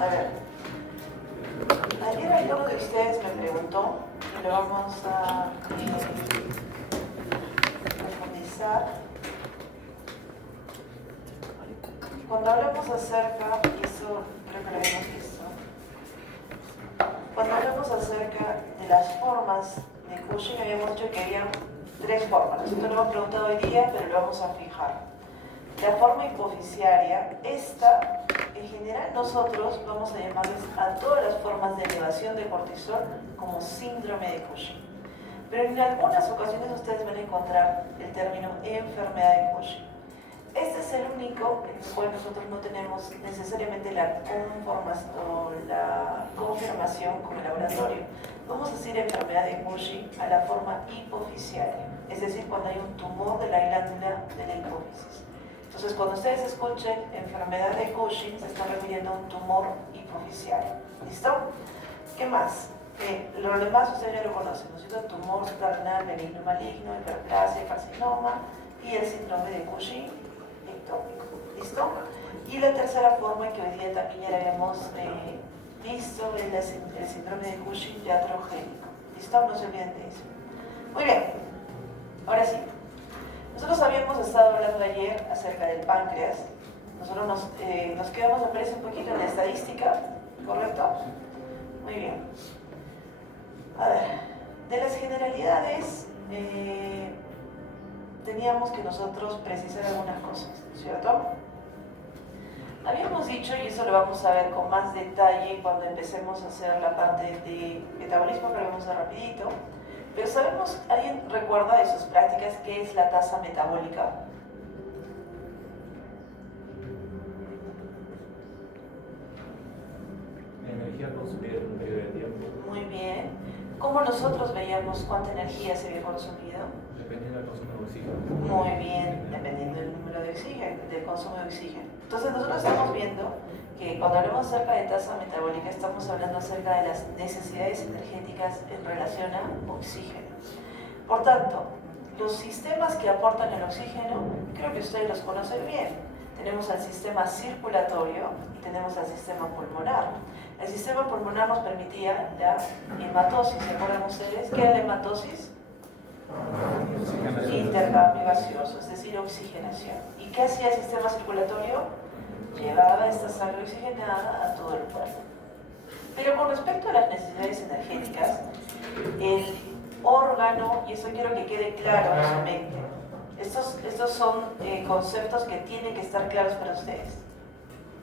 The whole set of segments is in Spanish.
A ver, ayer alguno de ustedes me preguntó, y lo vamos a profundizar. Cuando hablamos acerca, y eso creo que lo habíamos visto, cuando hablamos acerca de las formas de Cushing, habíamos dicho que había 3 formas. Nosotros lo hemos preguntado hoy día, pero lo vamos a fijar. La forma hipoficiaria, esta, en general nosotros vamos a llamarles a todas las formas de elevación de cortisol como síndrome de Cushing. Pero en algunas ocasiones ustedes van a encontrar el término enfermedad de Cushing. Este es el único en el cual nosotros no tenemos necesariamente la confirmación con el laboratorio. Vamos a decir enfermedad de Cushing a la forma hipoficiaria, es decir, cuando hay un tumor de la glándula de la hipófisis. Entonces, cuando ustedes escuchen enfermedad de Cushing, se están refiriendo a un tumor hipoficiario. ¿Listo? ¿Qué más? Lo demás ustedes ya lo conocen, ¿no es cierto? Tumor suprarrenal, benigno maligno, hiperplasia, carcinoma y el síndrome de Cushing ectópico. ¿Listo? Y la tercera forma que hoy día también ya la habíamos visto es el síndrome de Cushing iatrogénico. ¿Listo? No se olviden de eso. Muy bien. Ahora sí. Nosotros habíamos estado hablando ayer acerca del páncreas. Nosotros nos quedamos, me parece, un poquito en la estadística, ¿correcto? Muy bien. A ver, de las generalidades, teníamos que nosotros precisar algunas cosas, ¿cierto? Habíamos dicho, y eso lo vamos a ver con más detalle cuando empecemos a hacer la parte de metabolismo, pero vamos a rapidito. Pero sabemos, ¿alguien recuerda de sus prácticas qué es la tasa metabólica? Energía consumida en un periodo de tiempo. Muy bien. ¿Cómo nosotros veíamos cuánta energía se había consumido? Dependiendo del consumo de oxígeno. Muy bien, dependiendo del número de oxígeno, del consumo de oxígeno. Entonces nosotros estamos viendo que cuando hablamos acerca de tasa metabólica estamos hablando acerca de las necesidades energéticas en relación a oxígeno. Por tanto, los sistemas que aportan el oxígeno, creo que ustedes los conocen bien. Tenemos al sistema circulatorio y tenemos al sistema pulmonar. El sistema pulmonar nos permitía la hematosis. ¿Se acuerdan ustedes? ¿Qué era la hematosis? Intercambio gaseoso, es decir, oxigenación. ¿Y qué hacía el sistema circulatorio? Llevaba esta sangre oxigenada a todo el cuerpo. Pero con respecto a las necesidades energéticas, el órgano, y eso quiero que quede claro en su mente, estos son conceptos que tienen que estar claros para ustedes.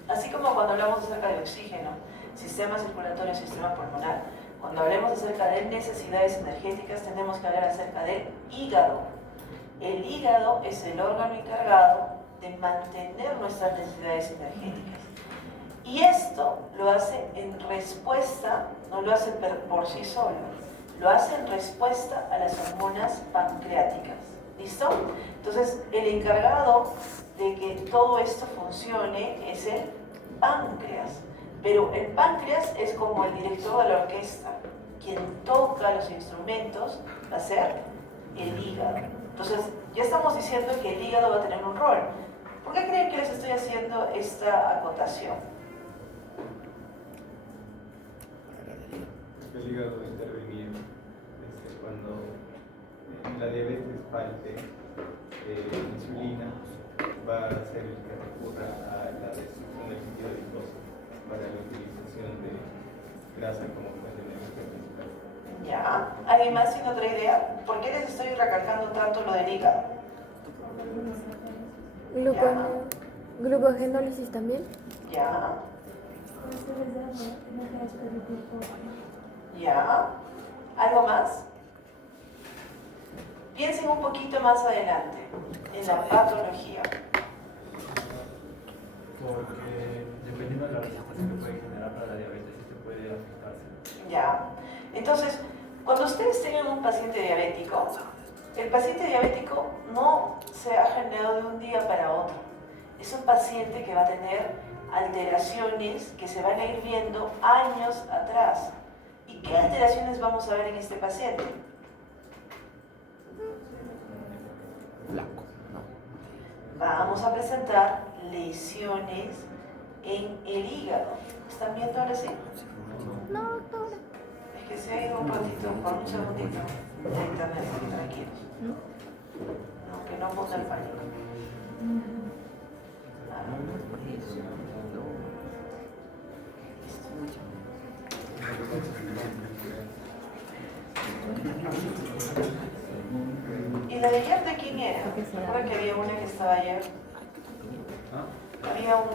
Así como cuando hablamos acerca de oxígeno, sistema circulatorio, sistema pulmonar, cuando hablemos acerca de necesidades energéticas, tenemos que hablar acerca del hígado. El hígado es el órgano encargado de mantener nuestras necesidades energéticas. Y esto lo hace en respuesta, no lo hace por sí solo, lo hace en respuesta a las hormonas pancreáticas. ¿Listo? Entonces, el encargado de que todo esto funcione es el páncreas. Pero el páncreas es como el director de la orquesta. Quien toca los instrumentos va a ser el hígado. Entonces, ya estamos diciendo que el hígado va a tener un rol. ¿Por qué creen que les estoy haciendo esta acotación? El hígado intervenir cuando la diabetes falte insulina, va a ser el que recurra a la destrucción del tejido adiposo para la utilización de grasa como fuente de energía principal. Ya. ¿Alguien más tiene otra idea? ¿Por qué les estoy recalcando tanto lo del hígado? Glucogenólisis también. Ya. Ya. ¿Algo más? Piensen un poquito más adelante en la patología. Porque dependiendo de la resistencia que puede generar para la diabetes, esto puede afectarse. Ya. Entonces, cuando ustedes tengan un paciente diabético, el paciente diabético no se ha generado de un día para otro. Es un paciente que va a tener alteraciones que se van a ir viendo años atrás. ¿Y qué alteraciones vamos a ver en este paciente? Vamos a presentar lesiones en el hígado. ¿Están viendo ahora sí? No, doctora. Es que se ha ido un ratito, por un segundito, de internet, así que tranquilos. No, que no ponga el pánico. ¿Y la de ayer de quién era? Recuerda que había una que estaba ayer. Había una...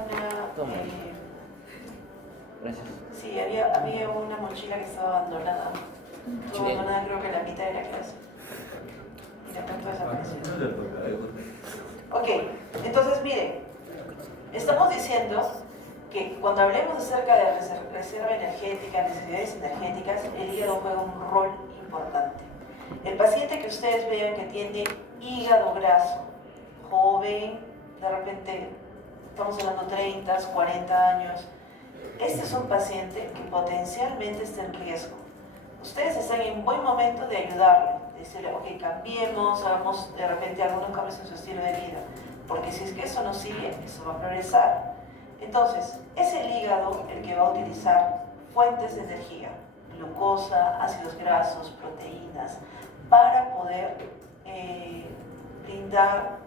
Gracias. Sí, había una mochila que estaba abandonada. Estuvo abandonada, creo que la mitad de la clase. Y de pronto desapareció. Ok, entonces miren, estamos diciendo que cuando hablemos acerca de reserva energética, necesidades energéticas, el hígado juega un rol importante. El paciente que ustedes vean que tiene hígado graso, joven, de repente estamos hablando 30, 40 años, este es un paciente que potencialmente está en riesgo. Ustedes están en buen momento de ayudarle, de decirle, ok, cambiemos, hagamos de repente algunos cambios en su estilo de vida, porque si es que eso no sigue, eso va a progresar. Entonces, es el hígado el que va a utilizar fuentes de energía, glucosa, ácidos grasos, proteínas, para poder brindar,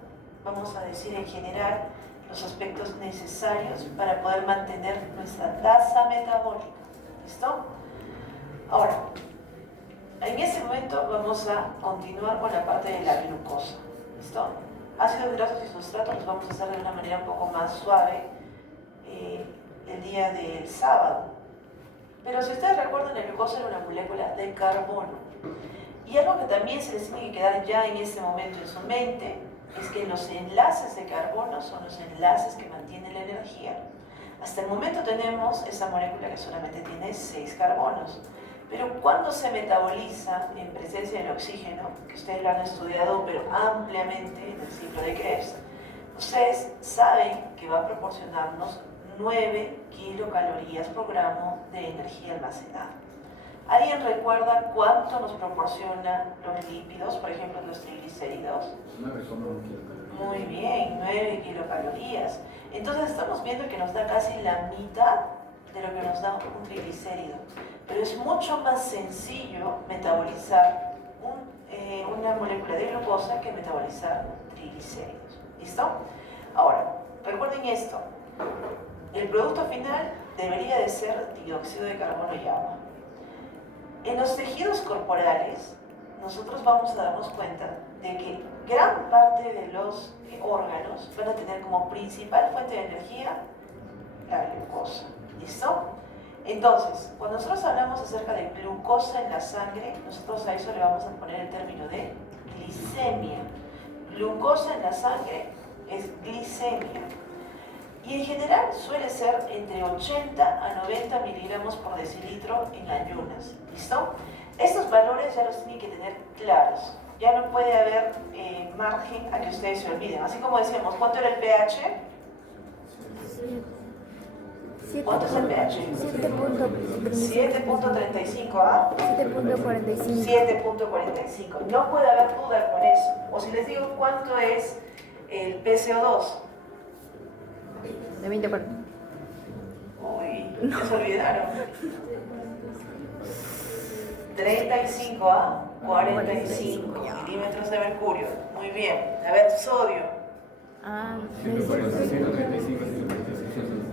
vamos a decir en general, los aspectos necesarios para poder mantener nuestra tasa metabólica. ¿Listo? Ahora, en este momento vamos a continuar con la parte de la glucosa. ¿Listo? Ácidos grasos y sustratos los vamos a hacer de una manera un poco más suave el día del sábado. Pero si ustedes recuerdan, la glucosa era una molécula de carbono. Y algo que también se les tiene que quedar ya en este momento en su mente es que los enlaces de carbono son los enlaces que mantienen la energía. Hasta el momento tenemos esa molécula que solamente tiene 6 carbonos. Pero cuando se metaboliza en presencia del oxígeno, que ustedes lo han estudiado pero ampliamente en el ciclo de Krebs, ustedes saben que va a proporcionarnos 9 kilocalorías por gramo de energía almacenada. ¿Alguien recuerda cuánto nos proporciona los lípidos, por ejemplo los triglicéridos? 9,1 kilocalorías. Muy bien, 9 kilocalorías. Entonces estamos viendo que nos da casi la mitad de lo que nos da un triglicérido. Pero es mucho más sencillo metabolizar una molécula de glucosa que metabolizar triglicéridos. ¿Listo? Ahora, recuerden esto. El producto final debería de ser dióxido de carbono y agua. En los tejidos corporales, nosotros vamos a darnos cuenta de que gran parte de los órganos van a tener como principal fuente de energía la glucosa. ¿Listo? Entonces, cuando nosotros hablamos acerca de glucosa en la sangre, nosotros a eso le vamos a poner el término de glicemia. Glucosa en la sangre es glicemia. Y en general suele ser entre 80 a 90 miligramos por decilitro en ayunas. ¿Listo? Estos valores ya los tienen que tener claros. Ya no puede haber margen a que ustedes se olviden. Así como decíamos, ¿cuánto era el pH? ¿Cuánto es el pH? 7.35, ¿ah? 7.45. 7.45. No puede haber duda con eso. O si les digo cuánto es el PCO2. De 20 a 40. Uy, ya se olvidaron. 35 a 45 milímetros de mercurio. Muy bien. A ver, sodio. Ah, 135.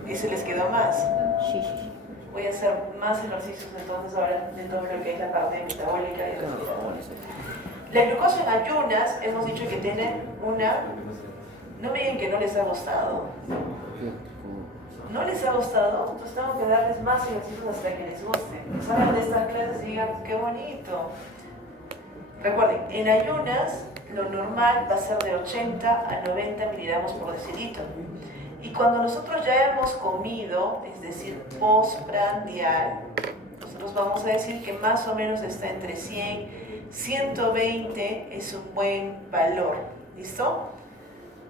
¿Y se les quedó más? sí. Voy a hacer más ejercicios entonces ahora de todo lo que es la parte metabólica y respiratoria. La glucosa en ayunas, hemos dicho que tienen una... No me digan que no les ha gustado. ¿No les ha gustado? Entonces tengo que darles más ejercicios hasta que les guste. Salgan de estas clases y digan, qué bonito. Recuerden, en ayunas lo normal va a ser de 80 a 90 miligramos por decilitro. Y cuando nosotros ya hemos comido, es decir, postprandial, nosotros vamos a decir que más o menos está entre 100, 120 es un buen valor. ¿Listo?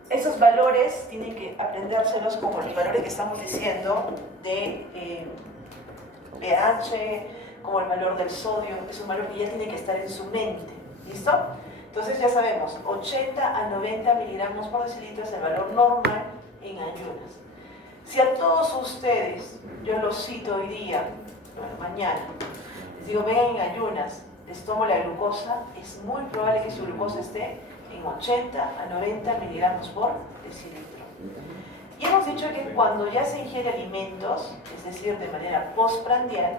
Esos valores tienen que aprendérselos como los valores que estamos diciendo de pH, como el valor del sodio, es un valor que ya tiene que estar en su mente. ¿Listo? Entonces ya sabemos, 80 a 90 miligramos por decilitro es el valor normal en ayunas. Si a todos ustedes, yo los cito hoy día, bueno, mañana, les digo, vengan en ayunas, les tomo la glucosa, es muy probable que su glucosa esté en 80 a 90 miligramos por decilitro. Y hemos dicho que cuando ya se ingiere alimentos, es decir, de manera postprandial,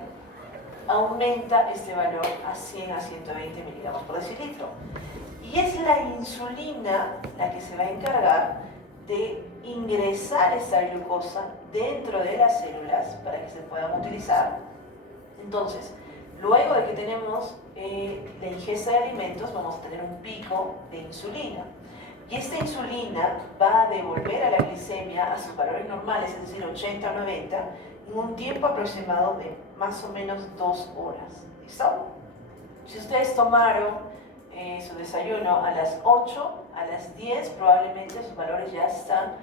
aumenta este valor a 100 a 120 miligramos por decilitro. Y es la insulina la que se va a encargar de ingresar esa glucosa dentro de las células para que se puedan utilizar. Entonces, luego de que tenemos la ingesta de alimentos, vamos a tener un pico de insulina. Y esta insulina va a devolver a la glicemia a sus valores normales, es decir, 80 o 90, en un tiempo aproximado de más o menos 2 horas. ¿Listo? Si ustedes tomaron su desayuno a las 8, a las 10 probablemente sus valores ya están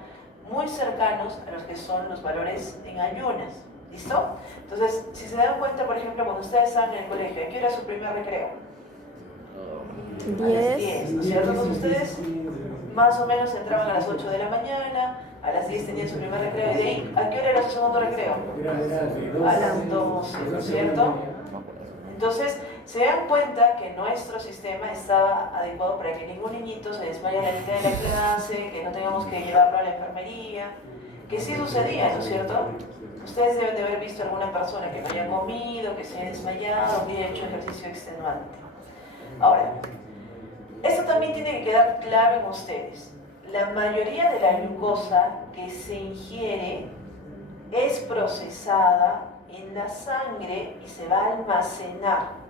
muy cercanos a los que son los valores en ayunas. ¿Listo? Entonces, si se dan cuenta, por ejemplo, cuando ustedes están en el colegio, ¿a qué hora es su primer recreo? A las 10, ¿no es cierto? Entonces ustedes más o menos entraban a las 8 de la mañana, a las 10 tenían su primer recreo, y de ahí, ¿a qué hora era su segundo recreo? A las 12, ¿no es cierto? Entonces, se dan cuenta que nuestro sistema estaba adecuado para que ningún niñito se desmaye a la mitad de la clase, que no tengamos que llevarlo a la enfermería, que sí sucedía, ¿no es cierto? Ustedes deben de haber visto a alguna persona que no haya comido, que se haya desmayado, que haya hecho ejercicio extenuante. Ahora, esto también tiene que quedar claro en ustedes. La mayoría de la glucosa que se ingiere es procesada en la sangre y se va a almacenar.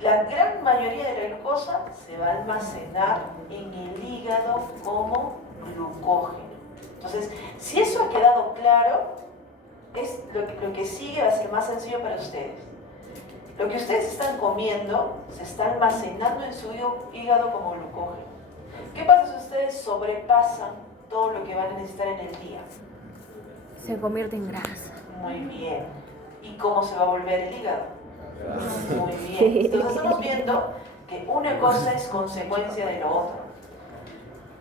La gran mayoría de la glucosa se va a almacenar en el hígado como glucógeno. Entonces, si eso ha quedado claro, lo que sigue va a ser más sencillo para ustedes. Lo que ustedes están comiendo se está almacenando en su hígado como glucógeno. ¿Qué pasa si ustedes sobrepasan todo lo que van a necesitar en el día? Se convierte en grasa. Muy bien. ¿Y cómo se va a volver el hígado? Muy bien. Entonces estamos viendo que una cosa es consecuencia de lo otro.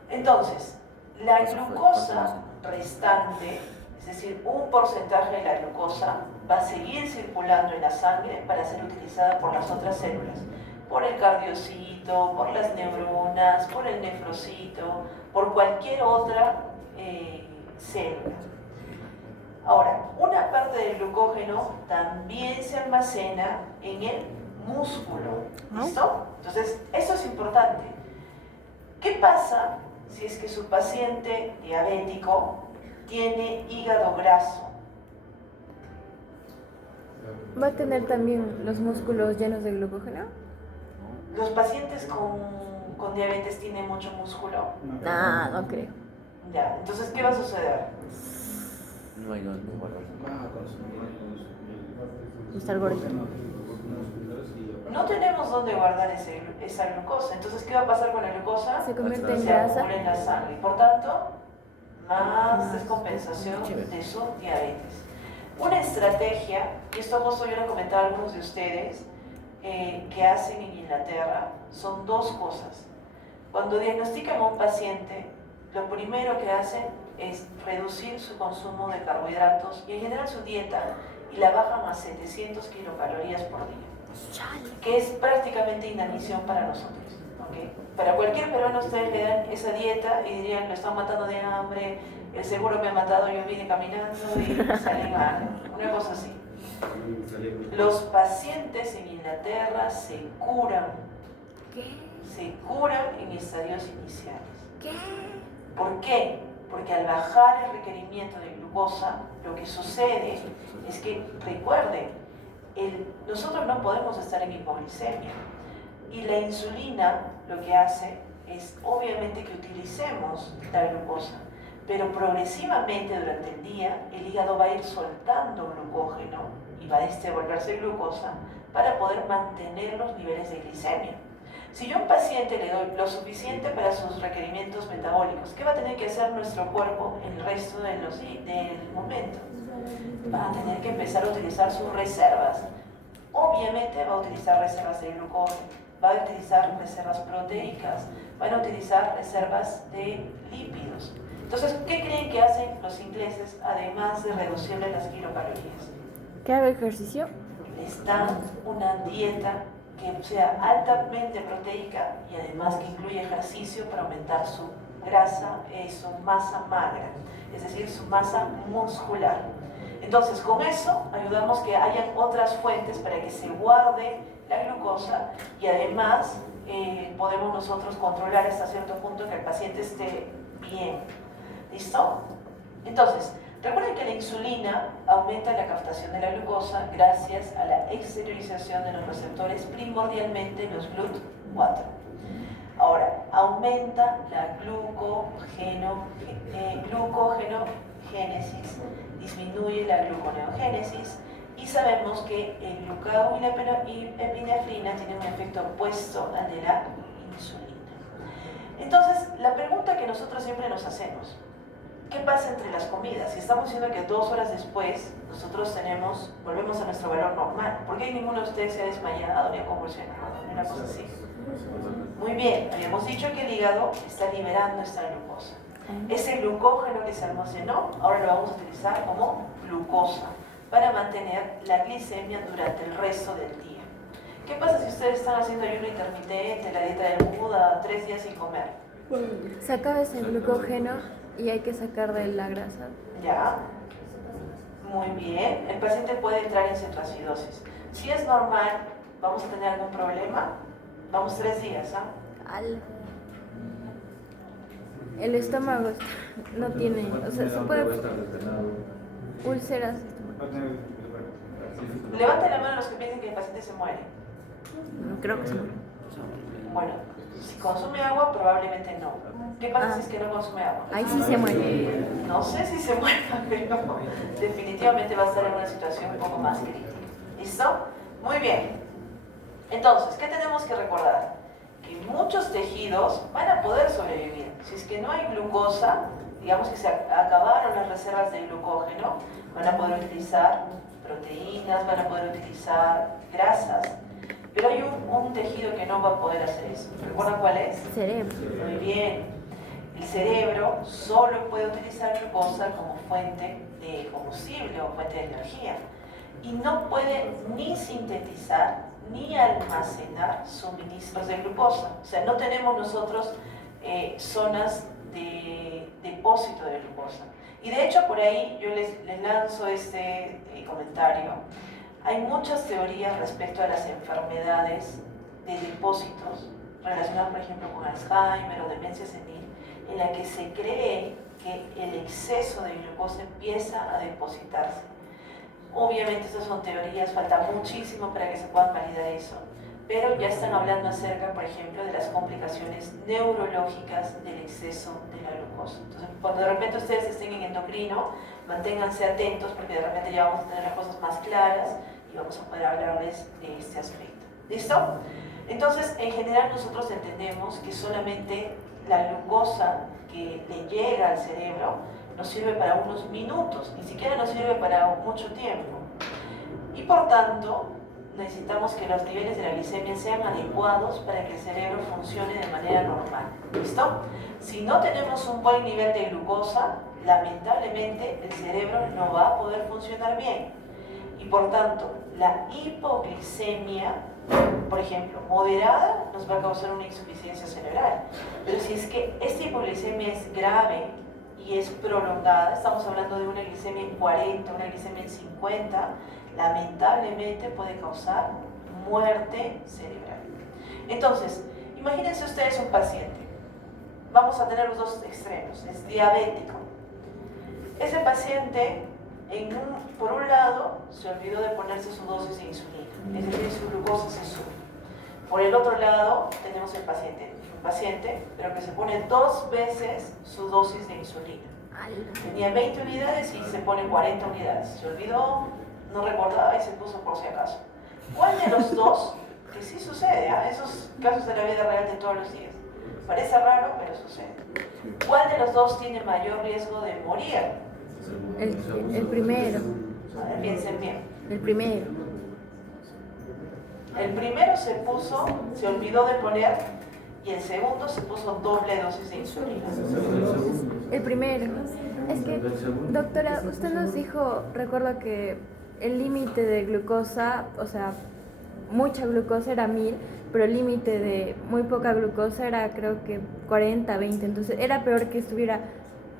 Entonces, la glucosa restante, es decir, un porcentaje de la glucosa, va a seguir circulando en la sangre para ser utilizada por las otras células, por el cardiocito, por las neuronas, por el nefrocito, por cualquier otra célula. Ahora, una parte del glucógeno también se almacena en el músculo. ¿Listo? Entonces, eso es importante. ¿Qué pasa si es que su paciente diabético tiene hígado graso? ¿Va a tener también los músculos llenos de glucógeno? ¿Los pacientes con diabetes tienen mucho músculo? No creo. Ya, entonces, ¿qué va a suceder? No hay dónde guardar. Va a consumir Estar gordito. No tenemos dónde guardar esa glucosa. Entonces, ¿qué va a pasar con la glucosa? Se convierte en Se grasa. acumula en la sangre. Por tanto, más descompensación de su diabetes. Una estrategia, y esto justo yo lo comentaba a algunos de ustedes, que hacen en Inglaterra, son dos cosas. Cuando diagnostican a un paciente, lo primero que hacen es reducir su consumo de carbohidratos y en general su dieta, y la bajan a 700 kilocalorías por día, que es prácticamente inanición para nosotros. ¿Okay? Para cualquier peruano ustedes le dan esa dieta y dirían, lo están matando de hambre, el seguro me ha matado, yo vine caminando y salen mal, una cosa así. Los pacientes en Inglaterra se curan. ¿Qué? Se curan en estadios iniciales. ¿Qué? ¿Por qué? Porque al bajar el requerimiento de glucosa, lo que sucede es que, recuerden, nosotros no podemos estar en hipoglicemia. Y la insulina lo que hace es, obviamente, que utilicemos la glucosa. Pero progresivamente durante el día, el hígado va a ir soltando glucógeno y va a volverse glucosa para poder mantener los niveles de glicemia. Si yo a un paciente le doy lo suficiente para sus requerimientos metabólicos, ¿qué va a tener que hacer nuestro cuerpo el resto del momento? Va a tener que empezar a utilizar sus reservas. Obviamente va a utilizar reservas de glucógeno, va a utilizar reservas proteicas, van a utilizar reservas de lípidos. Entonces, ¿qué creen que hacen los ingleses además de reducirle las kilocalorías? ¿Que haga ejercicio? Les dan una dieta que sea altamente proteica y además que incluye ejercicio para aumentar su grasa y su masa magra, es decir, su masa muscular. Entonces, con eso ayudamos que hayan otras fuentes para que se guarde la glucosa y además podemos nosotros controlar hasta cierto punto que el paciente esté bien. ¿Listo? Entonces, recuerden que la insulina aumenta la captación de la glucosa gracias a la exteriorización de los receptores, primordialmente los GLUT4. Ahora, aumenta la glucogenogénesis, disminuye la gluconeogénesis y sabemos que el glucagón y la epinefrina tienen un efecto opuesto al de la insulina. Entonces, la pregunta que nosotros siempre nos hacemos, ¿qué pasa entre las comidas? Si estamos diciendo que 2 horas después nosotros volvemos a nuestro valor normal, ¿por qué ninguno de ustedes se ha desmayado ni ha convulsionado ni una cosa así? Muy bien, habíamos dicho que el hígado está liberando esta glucosa. Ese glucógeno que se almacenó, ahora lo vamos a utilizar como glucosa para mantener la glicemia durante el resto del día. ¿Qué pasa si ustedes están haciendo ayuno intermitente, la dieta del Buda, 3 días sin comer? Se acaba ese glucógeno y hay que sacar de la grasa. Ya, muy bien. El paciente puede entrar en cetoacidosis. Si es normal, ¿vamos a tener algún problema? Vamos 3 días, ¿ah? El estómago no tiene, o sea, se puede úlceras. Levanten la mano los que piensen que el paciente se muere. No creo que sí. Bueno, si consume agua, probablemente no. ¿Qué pasa si es que no consume agua? Ahí sí se muere. No sé si se muere, pero definitivamente va a estar en una situación un poco más crítica. ¿Listo? Muy bien. Entonces, ¿qué tenemos que recordar? Que muchos tejidos van a poder sobrevivir. Si es que no hay glucosa, digamos que se acabaron las reservas de glucógeno, van a poder utilizar proteínas, van a poder utilizar grasas. Pero hay un tejido que no va a poder hacer eso. ¿Recuerdan cuál es? Cerebro. Muy bien. El cerebro solo puede utilizar glucosa como fuente de combustible o fuente de energía. Y no puede ni sintetizar ni almacenar suministros de glucosa. O sea, no tenemos nosotros zonas de depósito de glucosa. Y de hecho, por ahí yo les lanzo este comentario. Hay muchas teorías respecto a las enfermedades de depósitos relacionadas, por ejemplo, con Alzheimer o demencia senil, en la que se cree que el exceso de glucosa empieza a depositarse. Obviamente estas son teorías, falta muchísimo para que se puedan validar eso, pero ya están hablando acerca, por ejemplo, de las complicaciones neurológicas del exceso de la glucosa. Entonces, cuando de repente ustedes estén en endocrino, manténganse atentos porque de repente ya vamos a tener las cosas más claras y vamos a poder hablarles de este aspecto. ¿Listo? Entonces, en general nosotros entendemos que solamente la glucosa que le llega al cerebro nos sirve para unos minutos, ni siquiera nos sirve para mucho tiempo. Y por tanto, necesitamos que los niveles de la glicemia sean adecuados para que el cerebro funcione de manera normal. ¿Listo? Si no tenemos un buen nivel de glucosa, lamentablemente el cerebro no va a poder funcionar bien. Y por tanto, la hipoglicemia, por ejemplo, moderada, nos va a causar una insuficiencia cerebral. Pero si es que esta hipoglicemia es grave y es prolongada, estamos hablando de una glicemia en 40, una glicemia en 50, lamentablemente puede causar muerte cerebral. Entonces, imagínense ustedes un paciente. Vamos a tener los dos extremos, es diabético. Ese paciente, por un lado, se olvidó de ponerse su dosis de insulina, es decir, su glucosa se sube. Por el otro lado, tenemos un paciente, pero que se pone 2 veces su dosis de insulina. Tenía 20 unidades y se pone 40 unidades. Se olvidó, no recordaba y se puso por si acaso. ¿Cuál de los dos, que sí sucede, esos casos de la vida real de todos los días? Parece raro, pero sucede. ¿Cuál de los dos tiene mayor riesgo de morir? El primero. A ver, piensen bien. El primero El primero se olvidó de poner y el segundo se puso doble dosis de insulina. El primero. Es que, doctora, usted nos dijo, recuerdo que el límite de glucosa, o sea, mucha glucosa era 1000, pero el límite de muy poca glucosa era creo que 40, 20. Entonces era peor que estuviera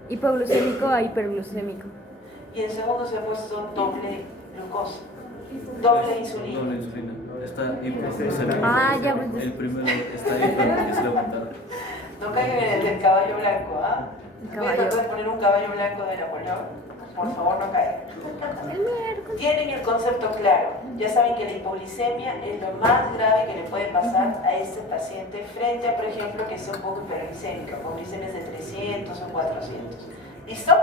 hipoglucémico a hiperglucémico. Y el segundo se ha puesto doble glucosa, doble insulina. Doble insulina. Está hipoglucémico. Ah, ya pues. El primero está hiper, que es levantada. No caigan en el del caballo blanco, ¿ah? El Voy a caballo. tratar de poner un caballo blanco de Napoleón. Por favor, no caigan. El miércoles. Tienen el concepto claro. Ya saben que la hipoglicemia es lo más grave que le puede pasar a este paciente frente a, por ejemplo, que sea un poco hiperglicémico, con glicemias de 300 o 400. ¿Listo?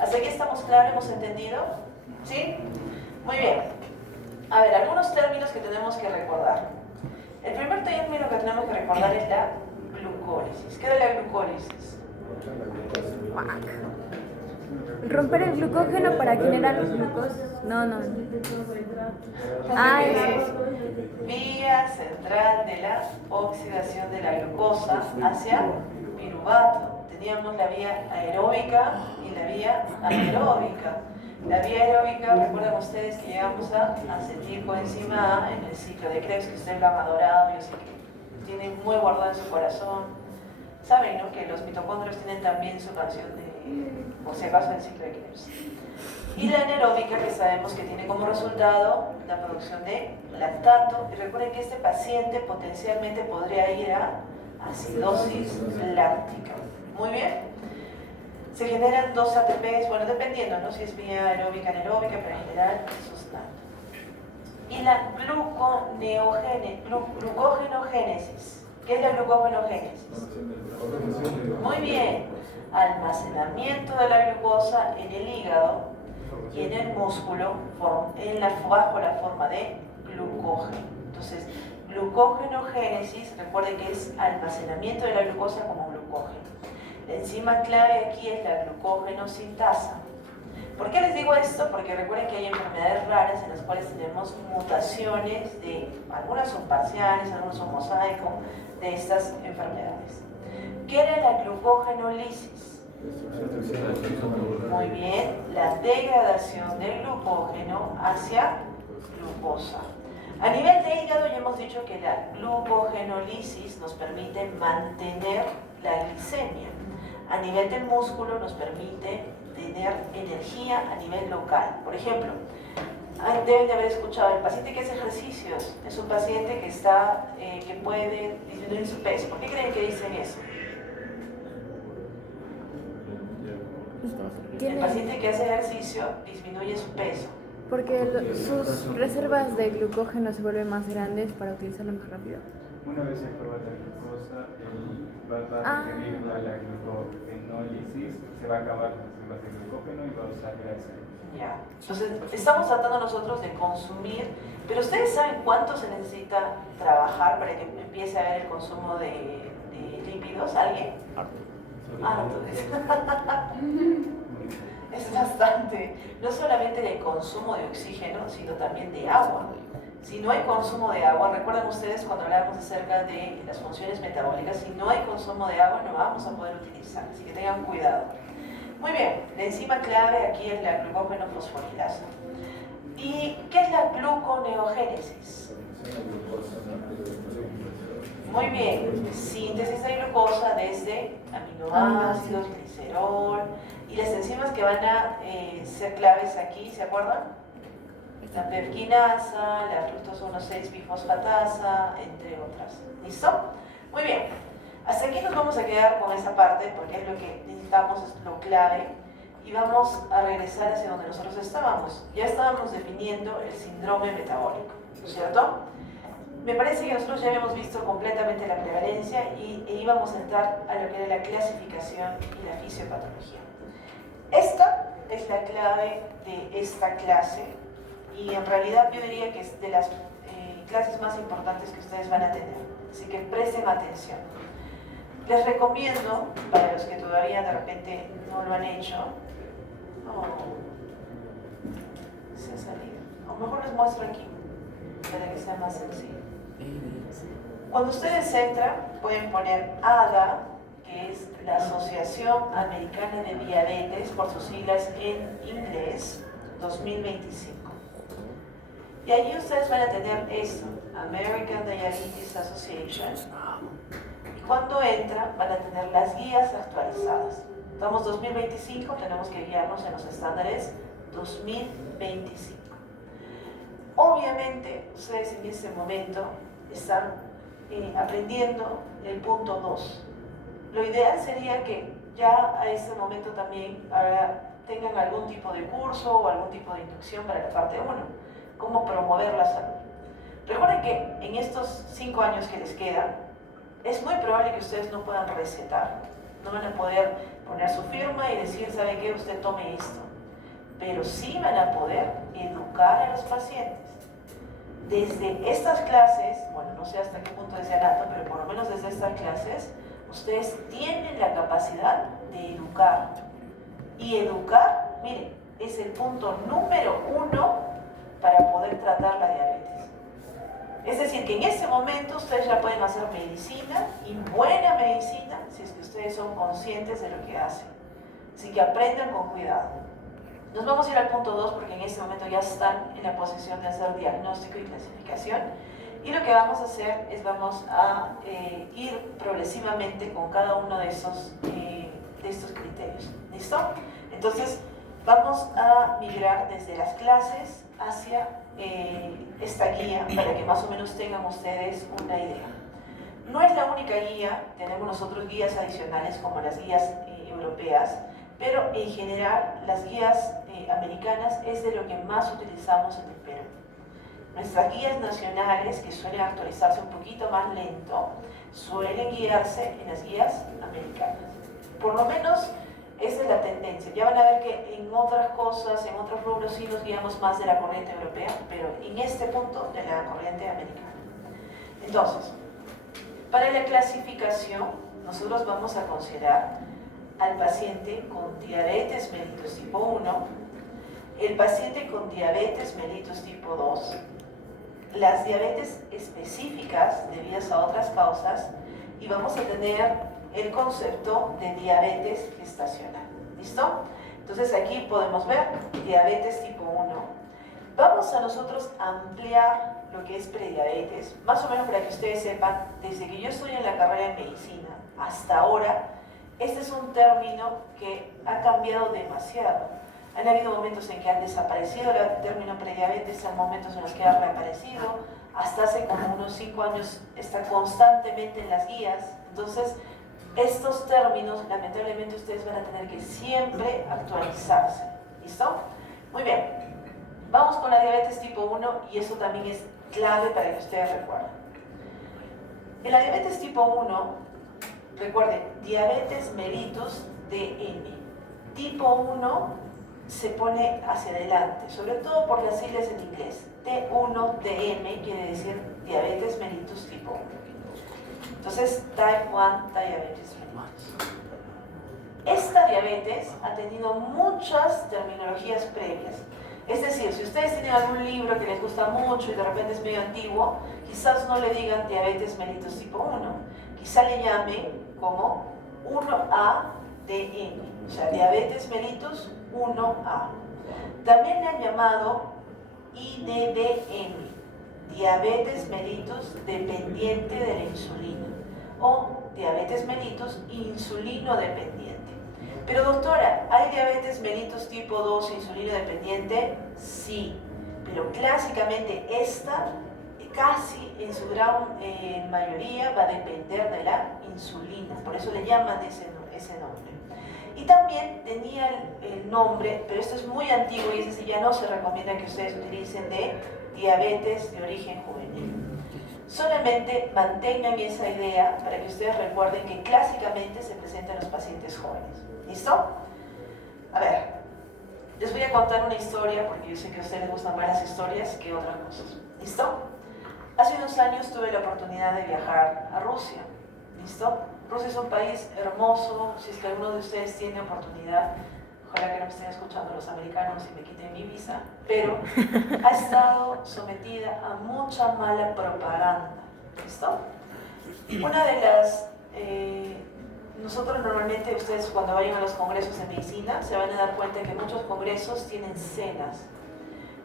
¿Hasta aquí estamos claros? ¿Hemos entendido? ¿Sí? Muy bien. A ver, algunos términos que tenemos que recordar. El primer término que tenemos que recordar es la glucólisis. ¿Qué es la glucólisis? Romper el glucógeno para generar glucosa. No. Ah, eso. Vía central de la oxidación de la glucosa hacia piruvato. Teníamos la vía aeróbica y la vía anaeróbica. La vía aeróbica, recuerden ustedes que llegamos a acetilcoenzima A en el ciclo de Krebs, que usted lo ha adorado, yo sé que tiene muy guardado en su corazón. Saben, ¿no?, que los mitocondrios tienen también su canción de, por si acaso, el ciclo de Krebs. Y la anaeróbica, que sabemos que tiene como resultado la producción de lactato. Y recuerden que este paciente potencialmente podría ir a acidosis láctica. Muy bien. Se generan 2 ATPs, bueno, dependiendo, ¿no?, si es vía aeróbica, anaeróbica, pero en general eso es nada. Y la glucogenogénesis. ¿Qué es la glucogenogénesis? Muy bien. Almacenamiento de la glucosa en el hígado y en el músculo bajo la forma de glucógeno. Entonces, glucogenogénesis, recuerden que es almacenamiento de la glucosa como glucógeno. La enzima clave aquí es la glucógeno-sintasa. ¿Por qué les digo esto? Porque recuerden que hay enfermedades raras en las cuales tenemos mutaciones algunas son parciales, algunas son mosaico, de estas enfermedades. ¿Qué era la glucogenólisis? Muy bien, la degradación del glucógeno hacia glucosa. A nivel de hígado ya hemos dicho que la glucogenólisis nos permite mantener la glicemia. A nivel del músculo nos permite tener energía a nivel local. Por ejemplo, deben de haber escuchado, el paciente que hace ejercicios es un paciente que puede disminuir su peso. ¿Por qué creen que dicen eso? El paciente que hace ejercicio disminuye su peso. Porque sus reservas de glucógeno se vuelven más grandes para utilizarlo más rápido. Una vez se prueba la glucosa, va a requerir la glucogenólisis, se va a acabar las reservas de glucógeno y va a usar grasa. Ya. Entonces, estamos tratando nosotros de consumir, pero ¿ustedes saben cuánto se necesita trabajar para que empiece a haber el consumo de lípidos? ¿Alguien? Harto. Es bastante. No solamente de consumo de oxígeno, sino también de agua. Si no hay consumo de agua, recuerdan ustedes cuando hablábamos acerca de las funciones metabólicas, si no hay consumo de agua no vamos a poder utilizar, así que tengan cuidado. Muy bien, la enzima clave aquí es la glucógeno-fosforilasa. ¿Y qué es la gluconeogénesis? Muy bien, síntesis de glucosa desde aminoácidos, glicerol, y las enzimas que van a ser claves aquí, ¿se acuerdan? La pepquinasa, la fructosa 1,6-bifosfatasa, entre otras. ¿Listo? Muy bien. Hasta aquí nos vamos a quedar con esa parte porque es lo que necesitamos, es lo clave. Y vamos a regresar hacia donde nosotros estábamos. Ya estábamos definiendo el síndrome metabólico, ¿cierto? Me parece que nosotros ya habíamos visto completamente la prevalencia e íbamos a entrar a lo que era la clasificación y la fisiopatología. Esta es la clave de esta clase. Y en realidad yo diría que es de las clases más importantes que ustedes van a tener. Así que presten atención. Les recomiendo, para los que todavía de repente no lo han hecho, se ha salido. A lo mejor les muestro aquí, para que sea más sencillo. Cuando ustedes entran, pueden poner ADA, que es la Asociación Americana de Diabetes, por sus siglas en inglés, 2025. Y allí ustedes van a tener esto, American Diabetes Association. Y cuando entran, van a tener las guías actualizadas. Estamos 2025, tenemos que guiarnos en los estándares 2025. Obviamente, ustedes en este momento están aprendiendo el punto 2. Lo ideal sería que ya a este momento también tengan algún tipo de curso o algún tipo de inducción para la parte 1, cómo promover la salud. Recuerden que en estos 5 años que les quedan, es muy probable que ustedes no puedan recetar, no van a poder poner su firma y decir, ¿sabe qué? Usted tome esto. Pero sí van a poder educar a los pacientes. Desde estas clases, bueno, no sé hasta qué punto desea Nato, pero por lo menos desde estas clases, ustedes tienen la capacidad de educar. Y educar, miren, es el punto número 1 para poder tratar la diabetes. Es decir, que en este momento ustedes ya pueden hacer medicina, y buena medicina, si es que ustedes son conscientes de lo que hacen. Así que aprendan con cuidado. Nos vamos a ir al punto 2 porque en este momento ya están en la posición de hacer diagnóstico y clasificación. Y lo que vamos a hacer es vamos a ir progresivamente con cada uno de estos criterios. ¿Listo? Entonces, vamos a migrar desde las clases hacia esta guía para que más o menos tengan ustedes una idea. No es la única guía, tenemos nosotros guías adicionales como las guías europeas, pero en general las guías americanas es de lo que más utilizamos en el Perú. Nuestras guías nacionales, que suelen actualizarse un poquito más lento, suelen guiarse en las guías americanas. Por lo menos esa es la tendencia. Ya van a ver que en otras cosas, en otros rubros sí nos guiamos más de la corriente europea, pero en este punto de la corriente americana. Entonces, para la clasificación, nosotros vamos a considerar al paciente con diabetes mellitus tipo 1, el paciente con diabetes mellitus tipo 2, las diabetes específicas debidas a otras causas, y vamos a tener el concepto de diabetes gestacional. ¿Listo? Entonces aquí podemos ver diabetes tipo 1. Vamos a nosotros ampliar lo que es prediabetes, más o menos para que ustedes sepan, desde que yo estoy en la carrera de medicina hasta ahora, este es un término que ha cambiado demasiado. Han habido momentos en que han desaparecido el término prediabetes, hay momentos en los que ha reaparecido, hasta hace como unos 5 años está constantemente en las guías. Entonces, estos términos, lamentablemente, ustedes van a tener que siempre actualizarse. ¿Listo? Muy bien. Vamos con la diabetes tipo 1 y eso también es clave para que ustedes recuerden. En la diabetes tipo 1, recuerden, diabetes mellitus DM. Tipo 1 se pone hacia adelante, sobre todo por las siglas en inglés. T1DM quiere decir diabetes mellitus tipo 1. Entonces, Type 1 Diabetes mellitus. Esta diabetes ha tenido muchas terminologías previas. Es decir, si ustedes tienen algún libro que les gusta mucho y de repente es medio antiguo, quizás no le digan diabetes mellitus tipo 1. Quizá le llamen como 1ADM, o sea, diabetes mellitus 1A. También le han llamado IDDM, diabetes mellitus dependiente de la insulina, o diabetes mellitus insulino dependiente. Pero doctora, ¿hay diabetes mellitus tipo 2 insulino dependiente? Sí, pero clásicamente esta casi en su gran mayoría va a depender de la insulina, por eso le llaman ese nombre. Y también tenía el nombre, pero esto es muy antiguo y ese ya no se recomienda que ustedes utilicen, de diabetes de origen juvenil. Solamente mantengan esa idea para que ustedes recuerden que clásicamente se presenta en los pacientes jóvenes. ¿Listo? A ver, les voy a contar una historia porque yo sé que a ustedes les gustan más las historias que otras cosas. ¿Listo? Hace unos años tuve la oportunidad de viajar a Rusia. ¿Listo? Rusia es un país hermoso. Si es que alguno de ustedes tiene oportunidad, ojalá que no me estén escuchando los americanos y me quiten mi visa, pero ha estado sometida a mucha mala propaganda. ¿Listo? Una de las... nosotros normalmente, ustedes cuando vayan a los congresos de medicina, se van a dar cuenta que muchos congresos tienen cenas.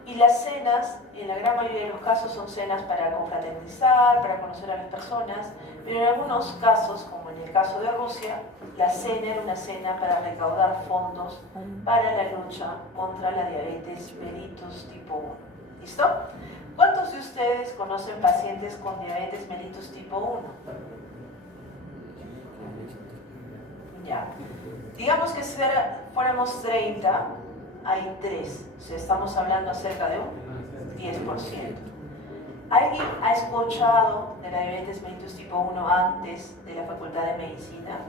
Y las cenas, en la gran mayoría de los casos, son cenas para confraternizar, para conocer a las personas, pero en algunos casos, como en el caso de Rusia, la cena era una cena para recaudar fondos para la lucha contra la diabetes mellitus tipo 1. ¿Listo? ¿Cuántos de ustedes conocen pacientes con diabetes mellitus tipo 1? Ya. Digamos que si fuéramos 30, hay 3. O sea, estamos hablando acerca de un 10%. ¿Alguien ha escuchado de la diabetes mellitus tipo 1 antes de la Facultad de Medicina?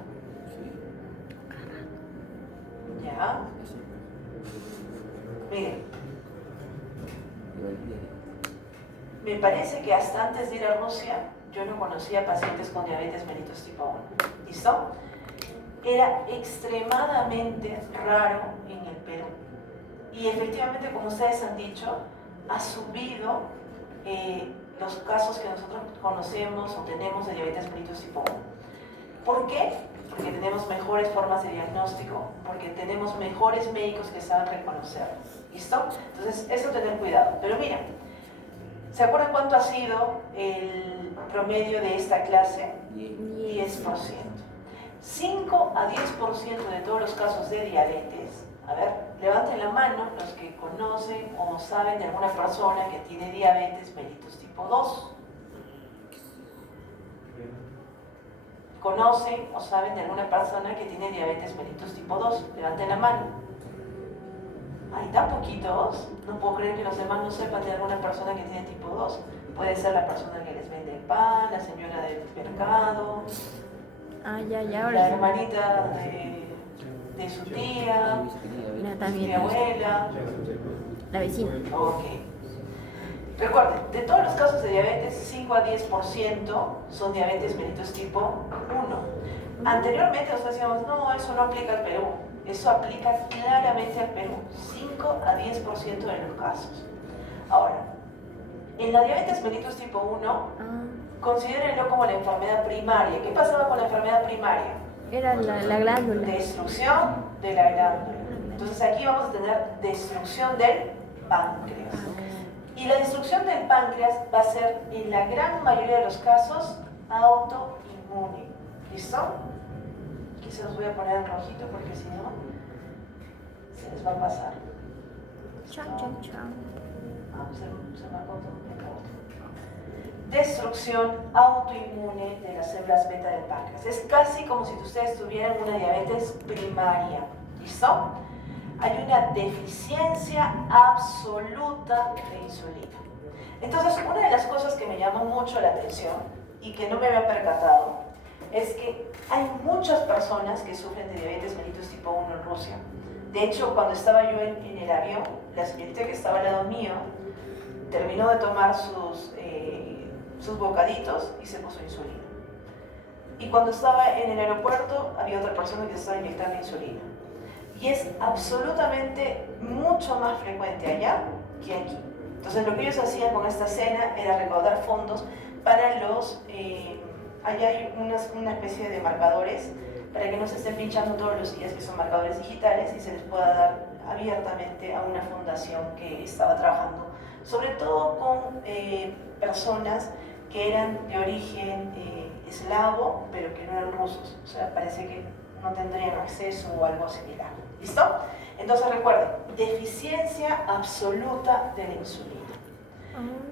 Ya. Miren, me parece que hasta antes de ir a Rusia yo no conocía pacientes con diabetes mellitus tipo 1. ¿Listo? Era extremadamente raro en el Perú. Y efectivamente, como ustedes han dicho, ha subido los casos que nosotros conocemos o tenemos de diabetes mellitus tipo 1. ¿Por qué? Porque tenemos mejores formas de diagnóstico, porque tenemos mejores médicos que saben reconocerlo. ¿Listo? Entonces, eso tener cuidado. Pero mira, ¿se acuerdan cuánto ha sido el promedio de esta clase? 10%. 5 a 10% de todos los casos de diabetes. A ver, levanten la mano los que conocen o saben de alguna persona que tiene diabetes mellitus tipo 2. ¿Conocen o saben de alguna persona que tiene diabetes mellitus tipo 2? Levanten la mano. Hay tan poquitos, no puedo creer que los demás no sepan de alguna persona que tiene tipo 2. Puede ser la persona que les vende el pan, la señora del mercado, la hermanita de su tía, mi abuela, la vecina. Ok. Recuerden, de todos los casos de diabetes, 5 a 10% son diabetes mellitus tipo 1. Anteriormente nosotros decíamos, no, eso no aplica al Perú. Eso aplica claramente al Perú, 5 a 10% de los casos. Ahora, en la diabetes mellitus tipo 1, considérenlo como la enfermedad primaria. ¿Qué pasaba con la enfermedad primaria? Era la glándula. Destrucción de la glándula. Entonces aquí vamos a tener destrucción del páncreas. Y la destrucción del páncreas va a ser, en la gran mayoría de los casos, autoinmune. ¿Listo? Aquí se los voy a poner en rojito porque si no, se les va a pasar. Chao, chao, chao. Se marcó todo. Destrucción autoinmune de las células beta del páncreas. Es casi como si ustedes tuvieran una diabetes primaria. ¿Listo? Hay una deficiencia absoluta de insulina. Entonces, una de las cosas que me llamó mucho la atención y que no me había percatado es que hay muchas personas que sufren de diabetes mellitus tipo 1 en Rusia. De hecho, cuando estaba yo en el avión, la señorita que estaba al lado mío terminó de tomar sus bocaditos y se puso insulina. Y cuando estaba en el aeropuerto, había otra persona que estaba inyectando insulina. Y es absolutamente mucho más frecuente allá que aquí. Entonces, lo que ellos hacían con esta cena era recaudar fondos para los... allá hay una especie de marcadores para que no se estén pinchando todos los días, que son marcadores digitales, y se les pueda dar abiertamente a una fundación que estaba trabajando, sobre todo con personas que eran de origen eslavo, pero que no eran rusos. O sea, parece que no tendrían acceso o algo similar. ¿Listo? Entonces recuerden, deficiencia absoluta de la insulina.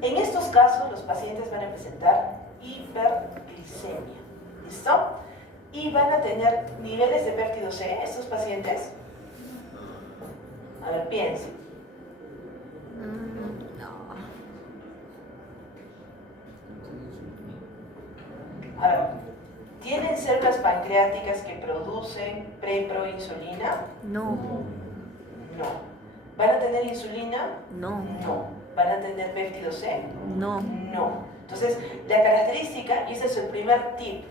En estos casos, los pacientes van a presentar hiperglicemia. ¿Listo? Y van a tener niveles de péptido C, estos pacientes. A ver, piensen. A ver, ¿tienen células pancreáticas que producen preproinsulina? No. No. ¿Van a tener insulina? No. No. ¿Van a tener péptido C? No. No. Entonces, la característica, y ese es el primer tip,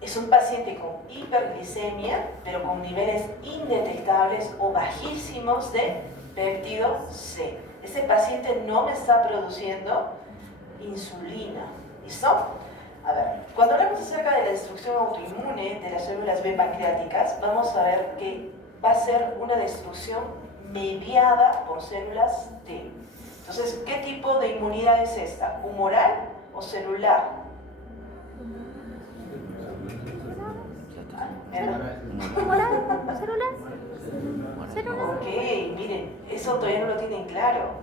es un paciente con hiperglicemia, pero con niveles indetectables o bajísimos de péptido C. Ese paciente no me está produciendo insulina. ¿Listo? A ver, cuando hablamos acerca de la destrucción autoinmune de las células B pancreáticas, vamos a ver que va a ser una destrucción mediada por células T. Entonces, ¿qué tipo de inmunidad es esta? ¿Humoral o celular? ¿Humoral? ¿Celular? ¿Celular? Ok, miren, eso todavía no lo tienen claro.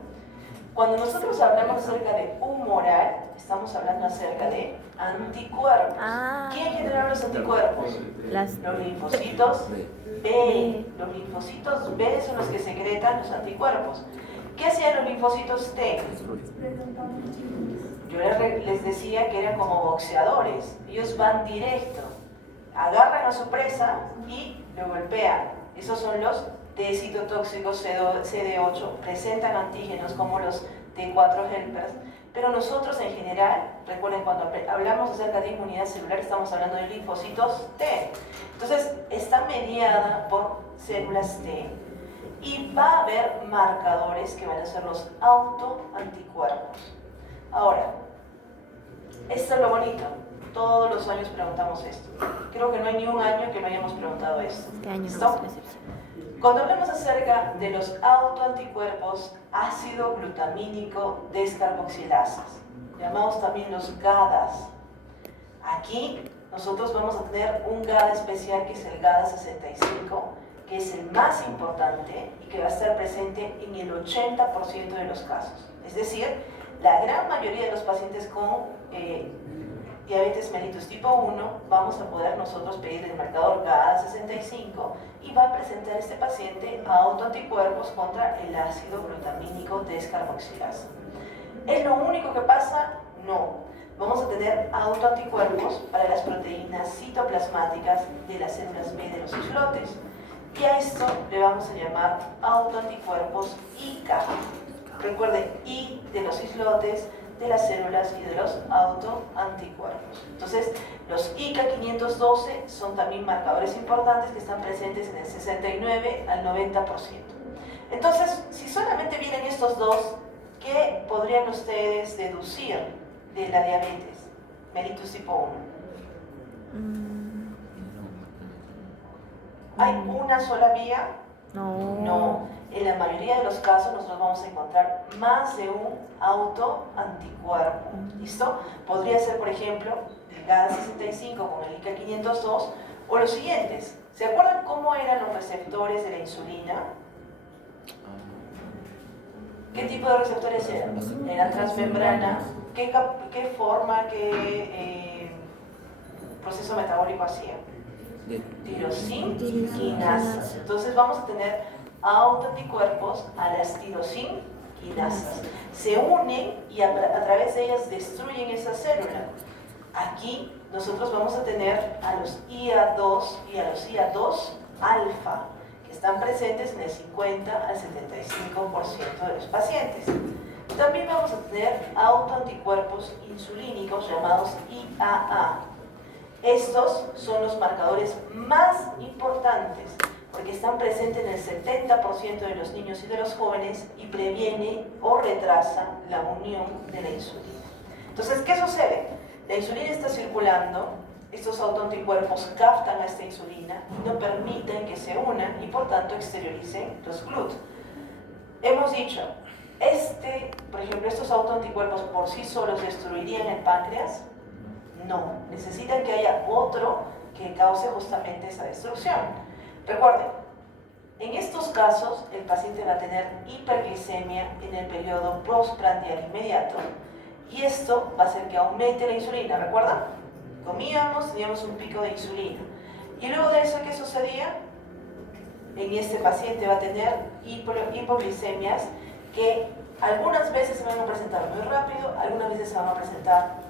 Cuando nosotros hablamos acerca de humoral, estamos hablando acerca de anticuerpos. Ah. ¿Quién genera los anticuerpos? Los linfocitos B. Los linfocitos B son los que secretan los anticuerpos. ¿Qué hacían los linfocitos T? Yo les decía que eran como boxeadores. Ellos van directo, agarran a su presa y lo golpean. Esos son los T citotóxicos CD8, presentan antígenos como los T4 helpers, pero nosotros en general, recuerden, cuando hablamos acerca de inmunidad celular, estamos hablando de linfocitos T. Entonces, está mediada por células T y va a haber marcadores que van a ser los autoanticuerpos. Ahora, esto es lo bonito. Todos los años preguntamos esto. Creo que no hay ni un año que no hayamos preguntado esto. Este año ¿Listo? no es la excepción. Cuando hablamos acerca de los autoanticuerpos ácido glutamínico descarboxilasas, llamados también los GADAs. Aquí nosotros vamos a tener un GADA especial que es el GADA65, que es el más importante y que va a estar presente en el 80% de los casos. Es decir, la gran mayoría de los pacientes con diabetes mellitus tipo 1, vamos a poder nosotros pedir el marcador GADA65 y va a presentar este paciente autoanticuerpos contra el ácido glutamínico descarboxilasa. ¿Es lo único que pasa? No. Vamos a tener autoanticuerpos para las proteínas citoplasmáticas de las células B de los islotes. Y a esto le vamos a llamar autoanticuerpos ICA. Recuerden, I de los islotes, de las células y de los autoanticuerpos. Entonces, los ICA 512 son también marcadores importantes que están presentes en el 69 al 90%. Entonces, si solamente vienen estos dos, ¿qué podrían ustedes deducir de la diabetes mellitus tipo 1? ¿Hay una sola vía? No. En la mayoría de los casos nosotros vamos a encontrar más de un autoanticuerpo. ¿Listo? Podría ser, por ejemplo, el GADA65 con el ICA 502 o los siguientes. ¿Se acuerdan cómo eran los receptores de la insulina? ¿Qué tipo de receptores eran? Eran transmembrana. ¿Qué forma, qué proceso metabólico hacía? Tirosinquinasas. Entonces vamos a tener autoanticuerpos a las tirosinquinasas. Se unen y a través de ellas destruyen esa célula. Aquí nosotros vamos a tener a los IA2 y a los IA2 alfa, que están presentes en el 50 al 75% de los pacientes. También vamos a tener autoanticuerpos insulínicos llamados IAA. Estos son los marcadores más importantes porque están presentes en el 70% de los niños y de los jóvenes y previene o retrasa la unión de la insulina. Entonces, ¿qué sucede? La insulina está circulando, estos autoanticuerpos captan a esta insulina y no permiten que se unan y por tanto exterioricen los GLUT. Hemos dicho, por ejemplo, estos autoanticuerpos por sí solos destruirían el páncreas. No, necesitan que haya otro que cause justamente esa destrucción. Recuerden, en estos casos el paciente va a tener hiperglicemia en el periodo postprandial inmediato y esto va a hacer que aumente la insulina. ¿Recuerdan? Comíamos, teníamos un pico de insulina y luego de eso, ¿qué sucedía? En este paciente va a tener hipoglicemias que algunas veces se van a presentar muy rápido, algunas veces se van a presentar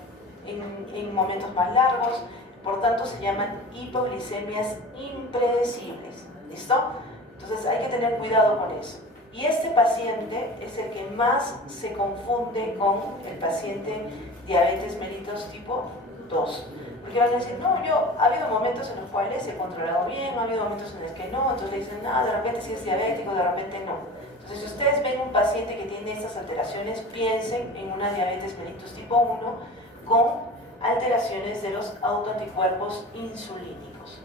en momentos más largos, por tanto se llaman hipoglicemias impredecibles. ¿Listo? Entonces hay que tener cuidado con eso. Y este paciente es el que más se confunde con el paciente diabetes mellitus tipo 2. Porque van a decir, no, ha habido momentos en los cuales he controlado bien, ha habido momentos en los que no, entonces le dicen, de repente sí es diabético, de repente no. Entonces, si ustedes ven un paciente que tiene estas alteraciones, piensen en una diabetes mellitus tipo 1 con alteraciones de los autoanticuerpos insulínicos.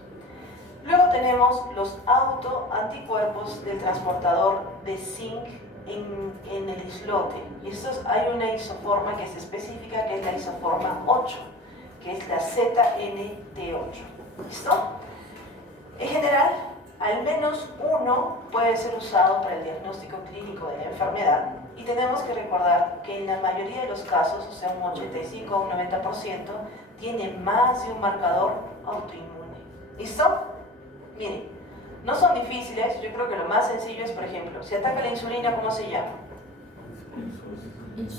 Luego tenemos los autoanticuerpos del transportador de zinc en el islote. Y hay una isoforma que es específica, que es la isoforma 8, que es la ZNT8. ¿Listo? En general, al menos uno puede ser usado para el diagnóstico clínico de la enfermedad. Y tenemos que recordar que en la mayoría de los casos, o sea, un 85 o un 90%, tiene más de un marcador autoinmune. ¿Listo? Miren, no son difíciles. Yo creo que lo más sencillo es, por ejemplo, si ataca la insulina, ¿cómo se llama?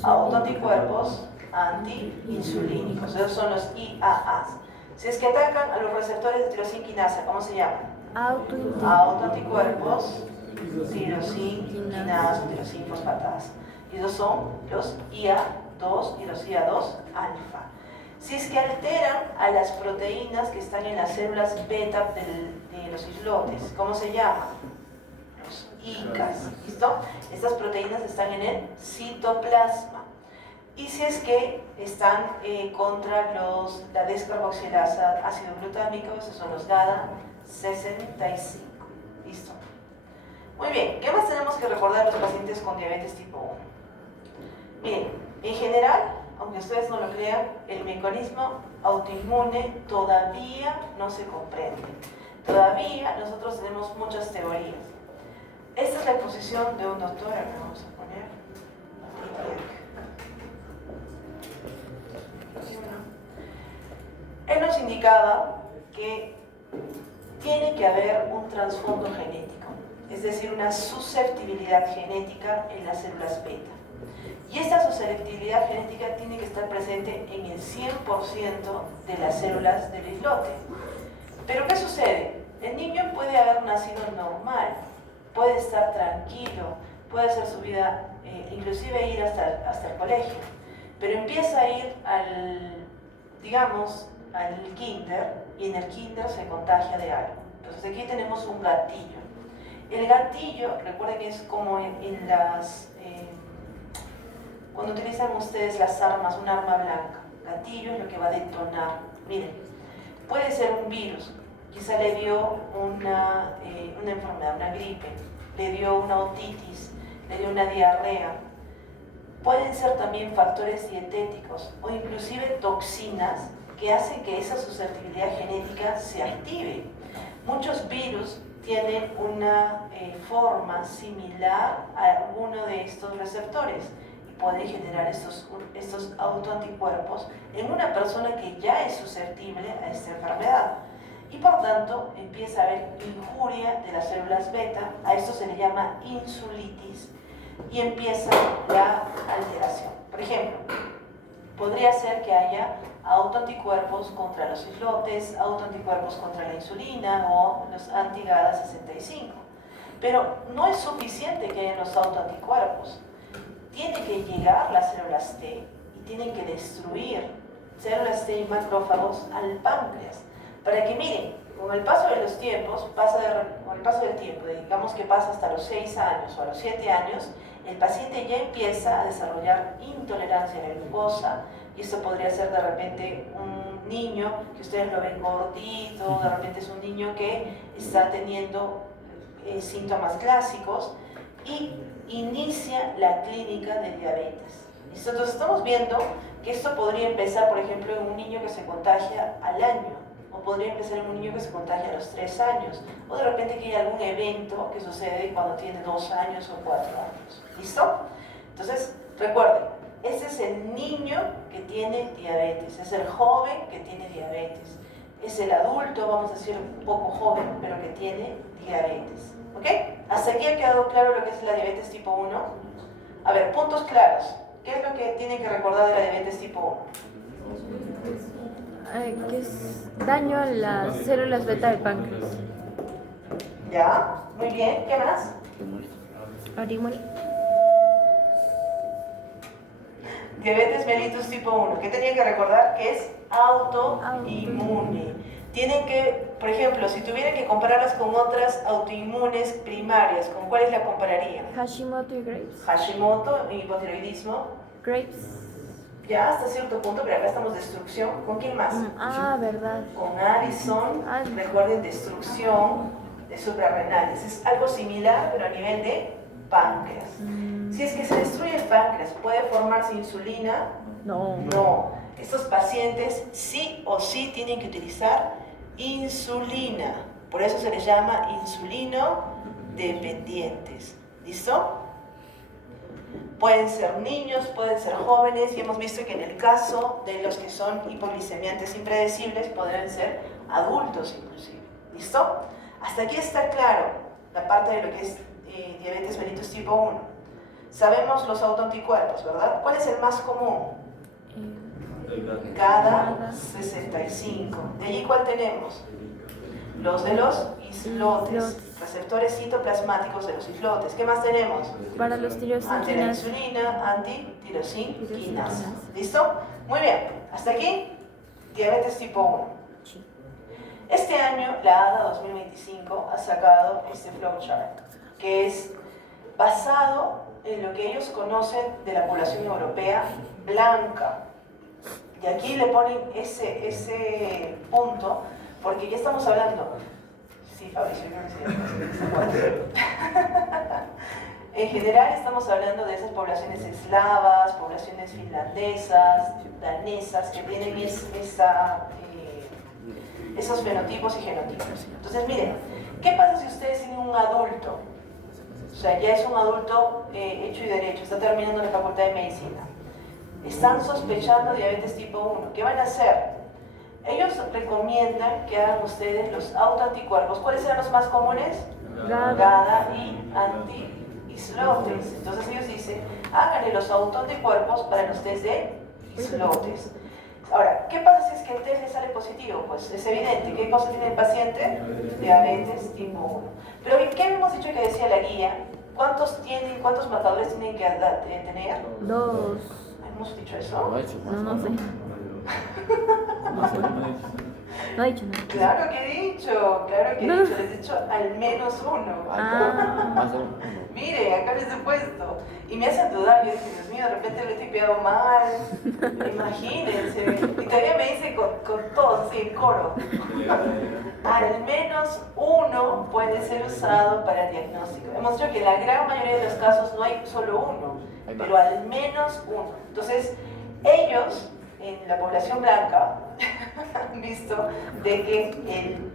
Autoanticuerpos antiinsulínicos. Esos son los IAAs. Si es que atacan a los receptores de tirosinquinasa, ¿cómo se llaman? Autoanticuerpos tirosinquinasa o tirosinfosfatasa. Y esos son los IA2 y los IA2 alfa. Si es que alteran a las proteínas que están en las células beta de los islotes, ¿cómo se llaman? Los ICAS. ¿Listo? Estas proteínas están en el citoplasma. Y si es que están contra la descarboxilasa ácido glutámico, esos son los GADA65. ¿Listo? Muy bien, ¿qué más tenemos que recordar los pacientes con diabetes tipo 1? Bien, en general, aunque ustedes no lo crean, el mecanismo autoinmune todavía no se comprende. Todavía nosotros tenemos muchas teorías. Esta es la exposición de un doctor, acá vamos a poner. Él nos indicaba que tiene que haber un trasfondo genético, es decir, una susceptibilidad genética en las células beta. Y esta susceptibilidad genética tiene que estar presente en el 100% de las células del islote. Pero ¿qué sucede? El niño puede haber nacido normal, puede estar tranquilo, puede hacer su vida, inclusive ir hasta el colegio, pero empieza a ir al kinder, y en el kinder se contagia de algo. Entonces aquí tenemos un gatillo. El gatillo, recuerden que es como cuando utilizan ustedes las armas, un arma blanca. Gatillo es lo que va a detonar. Miren, puede ser un virus, quizá le dio una enfermedad, una gripe, le dio una otitis, le dio una diarrea. Pueden ser también factores dietéticos o inclusive toxinas que hacen que esa susceptibilidad genética se active. Muchos virus tienen una forma similar a alguno de estos receptores y pueden generar estos autoanticuerpos en una persona que ya es susceptible a esta enfermedad. Y por tanto empieza a haber injuria de las células beta, a esto se le llama insulitis, y empieza la alteración. Por ejemplo, podría ser que haya autoanticuerpos contra los islotes, autoanticuerpos contra la insulina o los anti-GADA65. Pero no es suficiente que haya los autoanticuerpos. Tiene que llegar las células T y tienen que destruir células T y macrófagos al páncreas. Para que miren, con el paso de los tiempos, con el paso del tiempo, digamos que pasa hasta los 6 años o a los 7 años, el paciente ya empieza a desarrollar intolerancia a la glucosa, y esto podría ser de repente un niño que ustedes lo ven gordito, de repente es un niño que está teniendo síntomas clásicos y inicia la clínica de diabetes. Entonces estamos viendo que esto podría empezar, por ejemplo, en un niño que se contagia al año, o podría empezar en un niño que se contagia a los 3 años, o de repente que hay algún evento que sucede cuando tiene 2 años o 4 años. ¿Listo? Entonces, recuerden, ese es el niño que tiene diabetes, es el joven que tiene diabetes, es el adulto, vamos a decir, un poco joven, pero que tiene diabetes. ¿Ok? ¿Hasta aquí ha quedado claro lo que es la diabetes tipo 1? A ver, puntos claros. ¿Qué es lo que tienen que recordar de la diabetes tipo 1? Que es daño a las células beta del páncreas. ¿Ya? Muy bien. ¿Qué más? Autoinmune. Diabetes mellitus tipo 1. ¿Qué tenían que recordar? Que es autoinmune. Tienen que, por ejemplo, si tuvieran que compararlas con otras autoinmunes primarias, ¿con cuáles la compararían? Hashimoto y Graves. Hashimoto, hipotiroidismo. Graves. ya hasta cierto punto, pero acá estamos destrucción. ¿Con quién más? Verdad. Con Addison, recuerden, destrucción de suprarrenales. Es algo similar, pero a nivel de páncreas. Si es que se destruye el páncreas, ¿puede formarse insulina? No. No. Estos pacientes sí o sí tienen que utilizar insulina. Por eso se les llama insulino dependientes. ¿Listo? Pueden ser niños, pueden ser jóvenes, y hemos visto que en el caso de los que son hipoglicemiantes impredecibles, podrían ser adultos inclusive. ¿Listo? Hasta aquí está claro la parte de lo que es diabetes mellitus tipo 1. Sabemos los autoanticuerpos, ¿verdad? ¿Cuál es el más común? Cada 65. ¿De allí cuál tenemos? Los de los islotes, receptores citoplasmáticos de los islotes. ¿Qué más tenemos? Para los Ante la tirosinas. insulina, antitirosinquinasa. ¿Listo? Muy bien. Hasta aquí, diabetes tipo 1. Este año, la ADA 2025 ha sacado este flowchart, que es basado en lo que ellos conocen de la población europea blanca. Y aquí le ponen ese punto, porque ya estamos hablando. Sí, Fabricio, yo no sé. En general estamos hablando de esas poblaciones eslavas, poblaciones finlandesas, danesas, que tienen esos fenotipos y genotipos. Entonces, miren, ¿qué pasa si ustedes tienen un adulto? O sea, ya es un adulto hecho y derecho, está terminando la facultad de medicina. Están sospechando diabetes tipo 1. ¿Qué van a hacer? Ellos recomiendan que hagan ustedes los autoanticuerpos. ¿Cuáles serán los más comunes? GADA y anti-islotes. Entonces ellos dicen, háganle los autoanticuerpos para los test de islotes. Ahora, ¿qué pasa si es que el test le sale positivo? Pues es evidente. ¿Qué cosa tiene el paciente? Diabetes tipo 1. Pero ¿qué hemos dicho que decía la guía? ¿Cuántos marcadores tienen que tener? 2. ¿Hemos dicho eso? No sé. No he dicho nada. Claro que he dicho, les he dicho al menos 1. Mire, acá les he puesto. Y me hacen dudar, yo dije, Dios mío, de repente lo he tipeado mal. Imagínense. Y todavía me dice con todo, así en coro. Al menos 1 puede ser usado para el diagnóstico. Hemos dicho que en la gran mayoría de los casos no hay solo 1, pero al menos 1. Entonces, ellos, en la población blanca, han visto de que el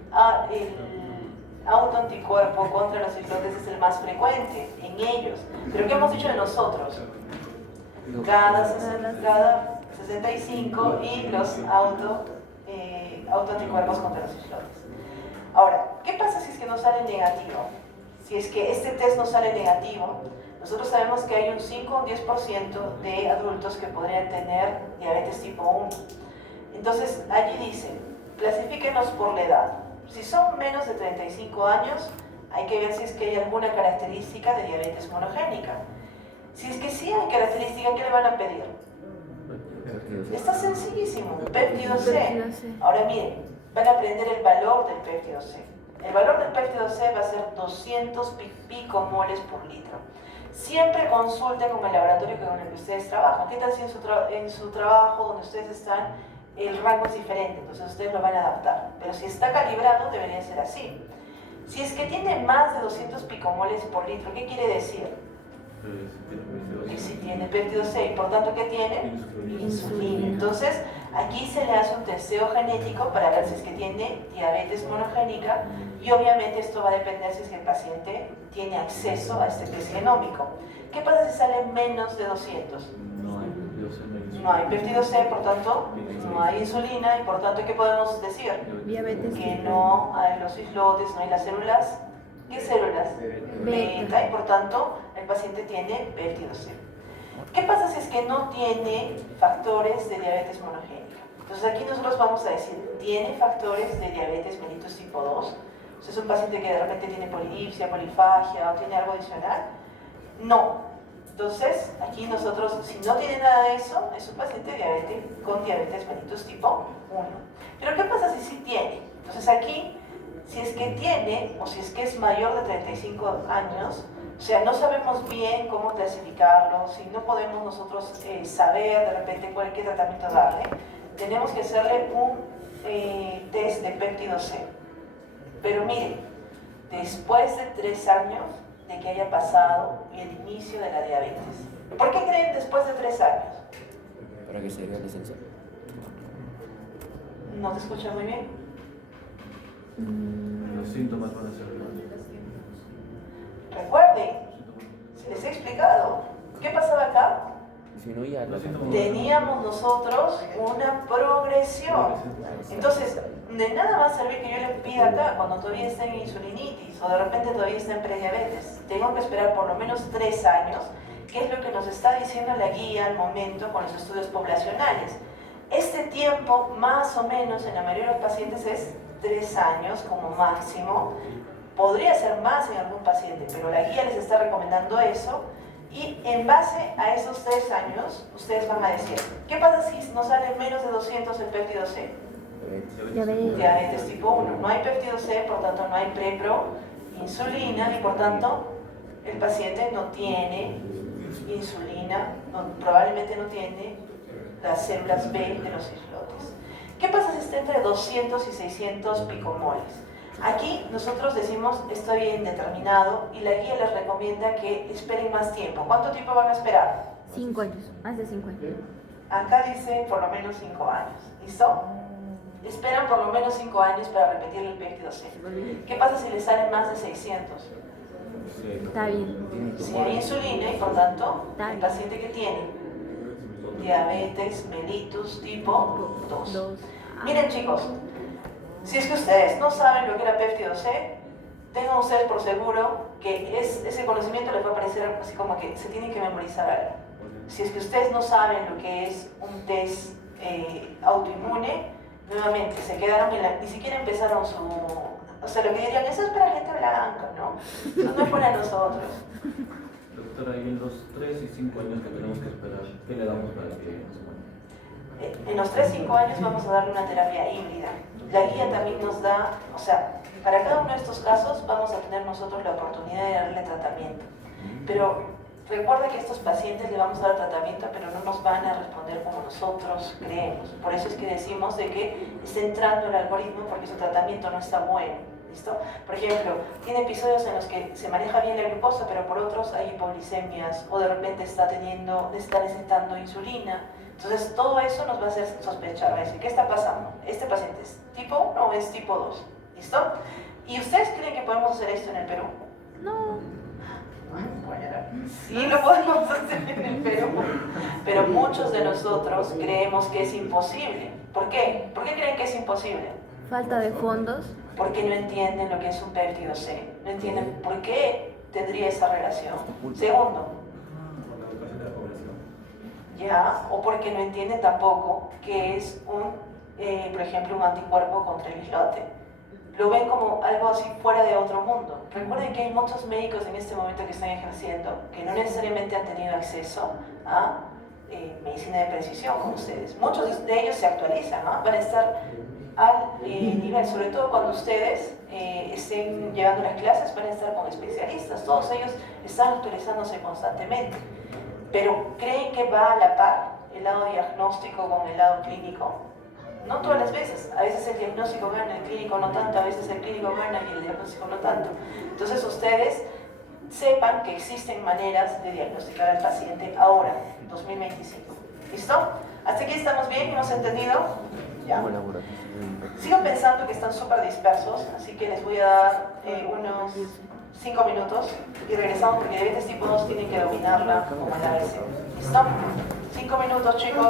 autoanticuerpo contra los islotes es el más frecuente en ellos. Pero ¿qué hemos dicho de nosotros? Cada 65 y los autoanticuerpos contra los islotes. Ahora, ¿qué pasa si es que no sale negativo? Si es que este test no sale negativo, nosotros sabemos que hay un 5 o un 10% de adultos que podrían tener diabetes tipo 1. Entonces, allí dice, clasifíquenos por la edad. Si son menos de 35 años, hay que ver si es que hay alguna característica de diabetes monogénica. Si es que sí hay característica, ¿qué le van a pedir? Está sencillísimo, péptido C. Ahora miren, van a aprender el valor del péptido C. El valor del péptido C va a ser 200 picomoles por litro. Siempre consulten con el laboratorio con el que ustedes trabajan. ¿Qué tal si en su trabajo donde ustedes están el rango es diferente? Entonces ustedes lo van a adaptar. Pero si está calibrado, debería ser así. Si es que tiene más de 200 picomoles por litro, ¿qué quiere decir? Que si tiene péptido C, y por tanto, ¿qué tiene? Insulina. Entonces, aquí se le hace un testeo genético para ver si es que tiene diabetes monogénica, y obviamente esto va a depender si es que el paciente tiene acceso a este test genómico. ¿Qué pasa si sale menos de 200? No hay péptido C, por tanto, no hay insulina, y por tanto, ¿qué podemos decir? Diabetes. Que no hay los islotes, no hay las células. ¿Qué células? Beta, y por tanto, el paciente tiene péptido C. ¿Qué pasa si es que no tiene factores de diabetes monogénica? Entonces aquí nosotros vamos a decir, ¿tiene factores de diabetes mellitus tipo 2? O sea, ¿es un paciente que de repente tiene polipsia, polifagia o tiene algo adicional? No. Entonces, aquí nosotros, si no tiene nada de eso, es un paciente con diabetes mellitus tipo 1. Pero ¿qué pasa si sí tiene? Entonces aquí, si es que tiene, o si es que es mayor de 35 años, O sea, no sabemos bien cómo clasificarlos y no podemos nosotros saber de repente qué tratamiento darle. Tenemos que hacerle un test de péptido C. Pero miren, después de 3 años de que haya pasado el inicio de la diabetes. ¿Por qué creen después de 3 años? Para que se vea el sensor. ¿No te escuchas muy bien? Los síntomas van a ser más. Recuerden, se les he explicado. ¿Qué pasaba acá? Disminuía los síntomas. Teníamos nosotros una progresión. Entonces, de nada va a servir que yo le pida acá cuando todavía está en insulinitis o de repente todavía está en prediabetes. Tengo que esperar por lo menos 3 años, que es lo que nos está diciendo la guía al momento con los estudios poblacionales. Este tiempo, más o menos, en la mayoría de los pacientes es 3 años como máximo. Podría ser más en algún paciente, pero la guía les está recomendando eso. Y en base a esos 3 años, ustedes van a decir, ¿qué pasa si nos sale menos de 200 el péptido C? Diabetes tipo 1. No hay péptido C, por tanto no hay prepro, insulina y por tanto el paciente no tiene insulina, probablemente no tiene las células B de los islotes. ¿Qué pasa si está entre 200 y 600 picomoles? Aquí nosotros decimos está bien determinado y la guía les recomienda que esperen más tiempo. ¿Cuánto tiempo van a esperar? 5 años, más de 5 años. Acá dice por lo menos 5 años. ¿Listo? Esperan por lo menos 5 años para repetir el péptido C. ¿Qué pasa si les salen más de 600? Está bien. Si hay insulina y por tanto el paciente que tiene diabetes mellitus tipo 2. Miren chicos, si es que ustedes no saben lo que era péptido C, tengan ustedes por seguro que ese conocimiento les va a parecer así como que se tienen que memorizar algo. Si es que ustedes no saben lo que es un test autoinmune, nuevamente se quedaron ni siquiera empezaron su... O sea, lo que dirían, eso es para gente blanca, ¿no? Eso no es para nosotros. Doctora, y en los 3 y 5 años que tenemos que esperar, ¿qué le damos para que nos muera? En los 3-5 años vamos a darle una terapia híbrida. La guía también nos da, o sea, para cada uno de estos casos vamos a tener nosotros la oportunidad de darle tratamiento. Pero recuerda que a estos pacientes le vamos a dar tratamiento, pero no nos van a responder como nosotros creemos. Por eso es que decimos de que está entrando el algoritmo porque su tratamiento no está bueno. ¿Listo? Por ejemplo, tiene episodios en los que se maneja bien la glucosa, pero por otros hay hipoglicemias o de repente está necesitando insulina. Entonces, todo eso nos va a hacer sospechar, va a decir, ¿qué está pasando? ¿Este paciente es tipo 1 o es tipo 2? ¿Listo? ¿Y ustedes creen que podemos hacer esto en el Perú? No. Sí, lo podemos hacer en el Perú, pero muchos de nosotros creemos que es imposible. ¿Por qué? ¿Por qué creen que es imposible? Falta de fondos. Porque no entienden lo que es un péptido C, no entienden por qué tendría esa relación. Segundo, Por la educación de la población. ya, o porque no entienden tampoco que es por ejemplo, un anticuerpo contra el islote. Lo ven como algo así fuera de otro mundo. Recuerden que hay muchos médicos en este momento que están ejerciendo que no necesariamente han tenido acceso a medicina de precisión como ustedes. Muchos de ellos se actualizan, ¿no? Van a estar al nivel, sobre todo cuando ustedes estén llevando las clases, van a estar con especialistas. Todos ellos están actualizándose constantemente. Pero ¿creen que va a la par el lado diagnóstico con el lado clínico? No todas las veces. A veces el diagnóstico gana, el clínico no tanto, a veces el clínico gana y el diagnóstico no tanto. Entonces ustedes sepan que existen maneras de diagnosticar al paciente ahora, en 2025. ¿Listo? ¿Hasta aquí estamos bien? ¿Hemos entendido? Ya. Sigo pensando que están súper dispersos, así que les voy a dar unos 5 minutos y regresamos porque diabetes tipo 2 tienen que dominarla como la ABC. ¿Listo? 5 minutos, chicos.